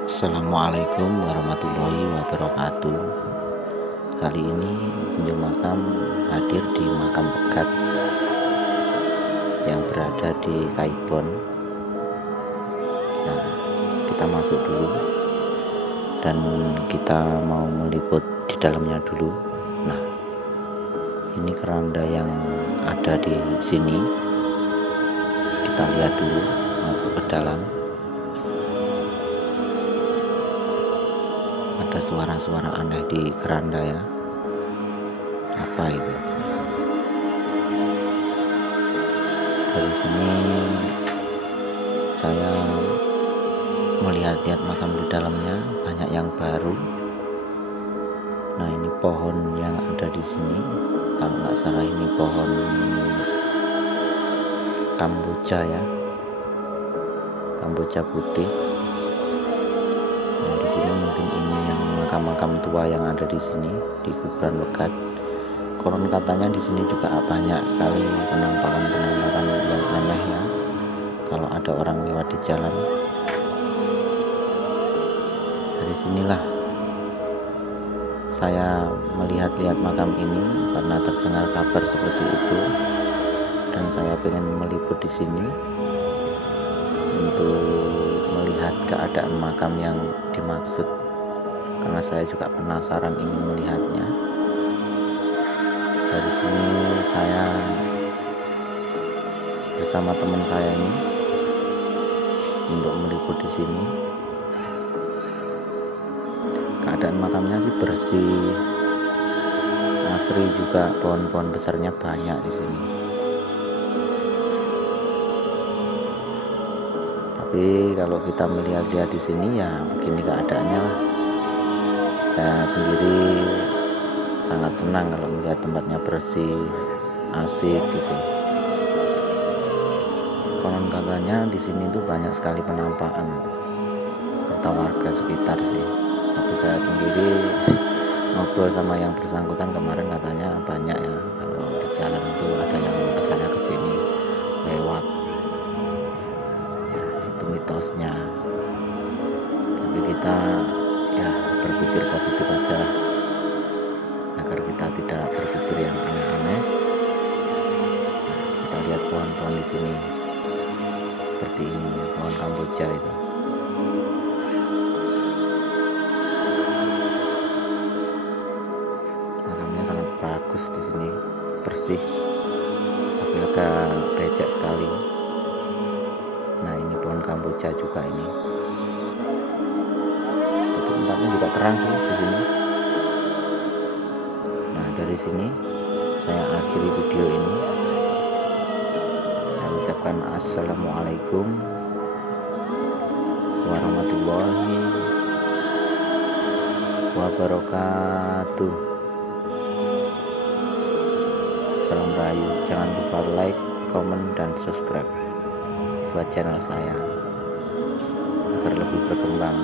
Assalamualaikum warahmatullahi wabarakatuh. Kali ini Kunjung Makam hadir di makam pegat yang berada di Kaibon. Nah, kita masuk dulu dan kita mau meliput di dalamnya dulu. Nah, ini keranda yang ada di sini. Kita lihat dulu, masuk ke dalam. Ada suara-suara aneh di keranda ya. Apa itu? Dari sini saya melihat-lihat makam di dalamnya, banyak yang baru. Nah, ini pohon yang ada di sini, kalau nggak salah ini pohon kamboja ya, kamboja putih. Nah, di sini mungkin ini yang makam-makam tua yang ada di sini di kuburan Pegat. Konon katanya di sini juga banyak sekali penampakan-penampakan yang aneh ya. Kalau ada orang lewat di jalan, dari sinilah saya melihat-lihat makam ini karena terdengar kabar seperti itu, dan saya pengen meliput di sini untuk melihat keadaan makam yang dimaksud, karena saya juga penasaran ingin melihatnya. Dari sini saya bersama teman saya ini untuk meliput di sini. Keadaan makamnya sih bersih, asri, juga pohon-pohon besarnya banyak di sini. Tapi kalau kita melihat-lihat di sini ya begini keadaannya lah. Saya sendiri sangat senang kalau melihat tempatnya bersih, asik gitu. Konon katanya di sini tuh banyak sekali penampakan atau warga sekitar sih. Tapi saya sendiri ngobrol sama yang bersangkutan kemarin, katanya banyak ya, kalau di jalan itu ada yang kesana kesini lewat. Ya, itu mitosnya. Tapi kita ya berpikir positif aja lah, agar kita tidak berpikir yang aneh-aneh. Kita lihat pohon-pohon di sini seperti ini, pohon kamboja itu. Makamnya sangat bagus di sini, bersih, tapi agak becek sekali. Nah, ini pohon kamboja juga ini. Tapi tempatnya juga terang sih di sini. Nah, dari sini saya akhiri video ini. Saya ucapkan assalamualaikum warahmatullahi wabarakatuh. Salam rayu. Jangan lupa like, komen, dan subscribe buat channel saya agar lebih berkembang.